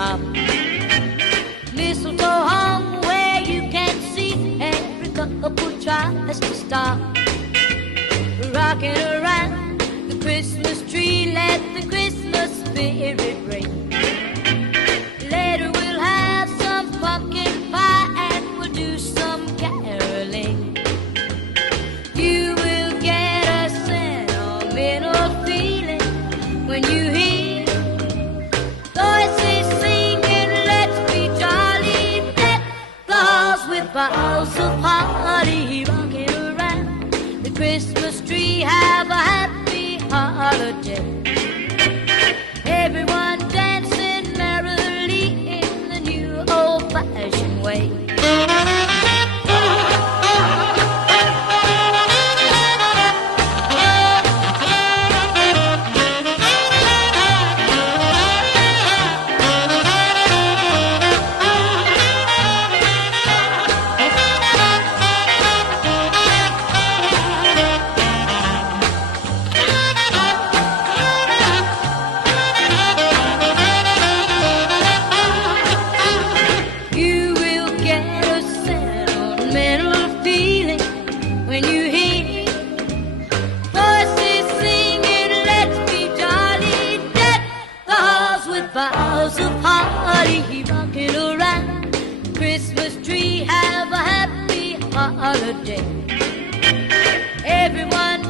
hop. Mistletoe hung where you can see every couple tries to stop. Rocking around the Christmas tree, let the Christmas spirit ring. Later we'll have some pumpkin pie and we'll do some caroling. You will get a sentimental feeling when you hear voices singing, let's be jolly, deck the halls with boughs of holly. Rocking around the Christmas tree, have a happy holiday. Everyone dancing merrily in the new old-fashioned way. You will get a sentimental feeling when you hear voices singing, let's be jolly, deck the halls with boughs of holly. Rocking around the Christmas tree, have a happy holiday. Everyone